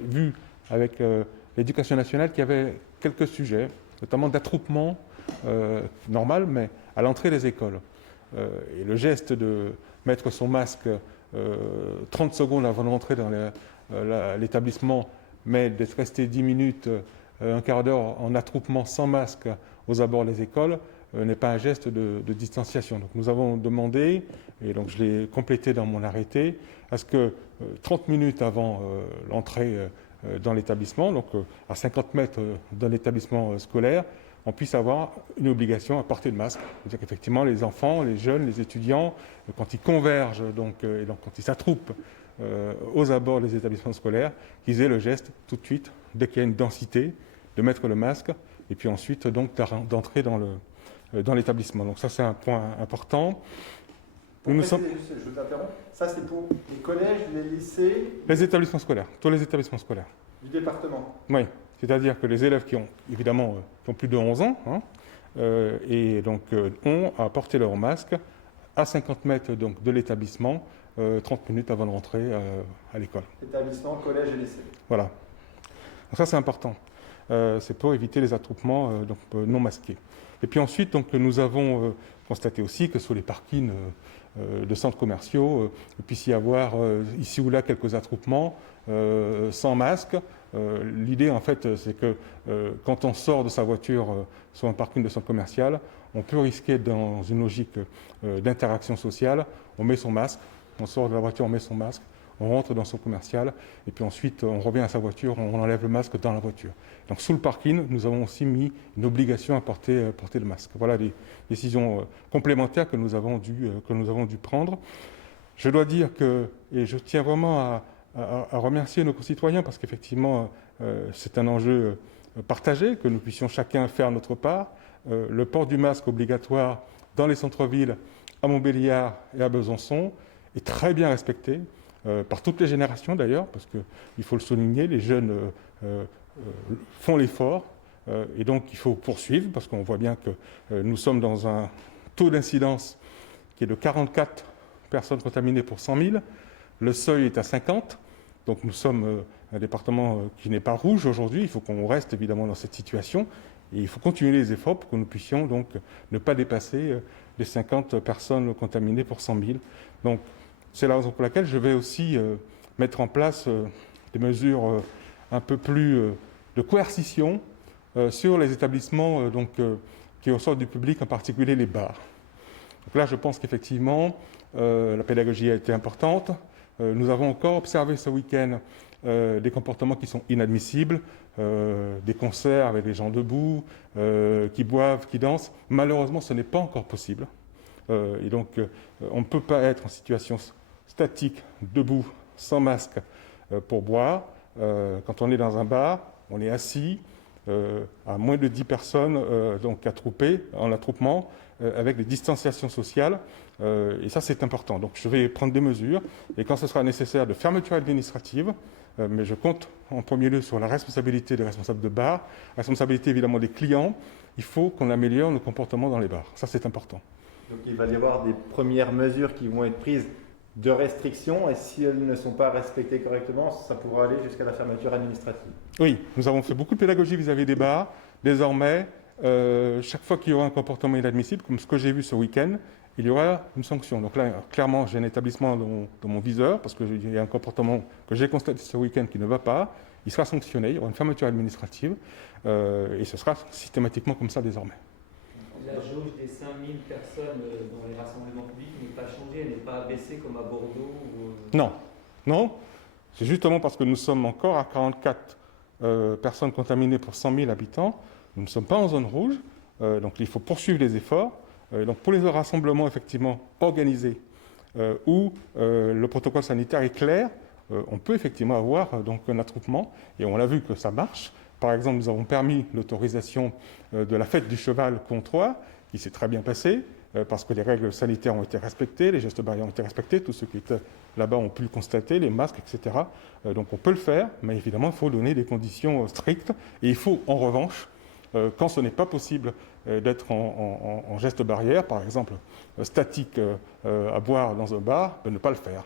vu avec l'éducation nationale qu'il y avait quelques sujets, notamment d'attroupement normal, mais à l'entrée des écoles. Et le geste de mettre son masque 30 secondes avant de rentrer dans l'établissement, mais d'être resté 10 minutes, un quart d'heure en attroupement sans masque aux abords des écoles, n'est pas un geste de distanciation. Donc nous avons demandé, et donc je l'ai complété dans mon arrêté, à ce que 30 minutes avant l'entrée dans l'établissement, donc à 50 mètres d'un établissement scolaire, on puisse avoir une obligation à porter le masque. C'est-à-dire qu'effectivement, les enfants, les jeunes, les étudiants, quand ils convergent, et donc quand ils s'attroupent aux abords des établissements scolaires, qu'ils aient le geste tout de suite, dès qu'il y a une densité, de mettre le masque, et puis ensuite donc d'entrer dans l'établissement. Donc ça, c'est un point important. Je vous interromps. Ça, c'est pour les collèges, les lycées... Les établissements scolaires, tous les établissements scolaires. Du département. Oui, c'est-à-dire que les élèves qui ont, évidemment, qui ont plus de 11 ans, et donc ont à porter leur masque à 50 mètres donc, de l'établissement, 30 minutes avant de rentrer à l'école. Établissement, collège et lycée. Voilà. Donc ça, c'est important. C'est pour éviter les attroupements non masqués. Et puis ensuite, donc, nous avons constaté aussi que sur les parkings de centres commerciaux, il puisse y avoir ici ou là quelques attroupements sans masque. L'idée, en fait, c'est que quand on sort de sa voiture sur un parking de centre commercial, on peut risquer, dans une logique d'interaction sociale, on met son masque, on sort de la voiture, on met son masque, on rentre dans son commercial, et puis ensuite on revient à sa voiture, on enlève le masque dans la voiture. Donc sous le parking, nous avons aussi mis une obligation à porter le masque. Voilà les décisions complémentaires que nous avons dû prendre. Je dois dire que, et je tiens vraiment à remercier nos concitoyens, parce qu'effectivement c'est un enjeu partagé, que nous puissions chacun faire notre part. Le port du masque obligatoire dans les centres-villes, à Montbéliard et à Besançon, est très bien respecté. Par toutes les générations d'ailleurs, parce qu'il faut le souligner, les jeunes font l'effort, et donc il faut poursuivre, parce qu'on voit bien que nous sommes dans un taux d'incidence qui est de 44 personnes contaminées pour 100 000, le seuil est à 50, donc nous sommes un département qui n'est pas rouge aujourd'hui, il faut qu'on reste évidemment dans cette situation, et il faut continuer les efforts pour que nous puissions donc ne pas dépasser les 50 personnes contaminées pour 100 000. Donc, c'est la raison pour laquelle je vais aussi mettre en place des mesures un peu plus de coercition sur les établissements qui ressortent du public, en particulier les bars. Donc là, je pense qu'effectivement, la pédagogie a été importante. Nous avons encore observé ce week-end des comportements qui sont inadmissibles, des concerts avec des gens debout, qui boivent, qui dansent. Malheureusement, ce n'est pas encore possible. Et donc, on ne peut pas être en situation statique, debout, sans masque, pour boire. Quand on est dans un bar, on est assis, à moins de 10 personnes, donc attroupées, en attroupement, avec des distanciations sociales. Et ça, c'est important. Donc, je vais prendre des mesures. Et quand ce sera nécessaire de fermeture administrative, mais je compte en premier lieu sur la responsabilité des responsables de bar, la responsabilité évidemment des clients. Il faut qu'on améliore nos comportements dans les bars. Ça, c'est important. Donc, il va y avoir des premières mesures qui vont être prises de restrictions, et si elles ne sont pas respectées correctement, ça pourra aller jusqu'à la fermeture administrative. Oui, nous avons fait beaucoup de pédagogie vis-à-vis des bars. Désormais, chaque fois qu'il y aura un comportement inadmissible, comme ce que j'ai vu ce week-end, il y aura une sanction. Donc là, clairement, j'ai un établissement dans mon viseur, parce qu'il y a un comportement que j'ai constaté ce week-end qui ne va pas. Il sera sanctionné, il y aura une fermeture administrative, et ce sera systématiquement comme ça désormais. La jauge des 5000 personnes dans les rassemblements publics n'est pas changée, elle n'est pas abaissée comme à Bordeaux ou... Non. C'est justement parce que nous sommes encore à 44 personnes contaminées pour 100 000 habitants. Nous ne sommes pas en zone rouge, donc il faut poursuivre les efforts. Donc pour les rassemblements effectivement organisés où le protocole sanitaire est clair, on peut effectivement avoir donc un attroupement, et on a vu que ça marche. Par exemple, nous avons permis l'autorisation de la fête du cheval Comtois, qui s'est très bien passée, parce que les règles sanitaires ont été respectées, les gestes barrières ont été respectés, tous ceux qui étaient là-bas ont pu le constater, les masques, etc. Donc on peut le faire, mais évidemment, il faut donner des conditions strictes, et il faut en revanche, quand ce n'est pas possible d'être en geste barrière, par exemple statique à boire dans un bar, ne pas le faire.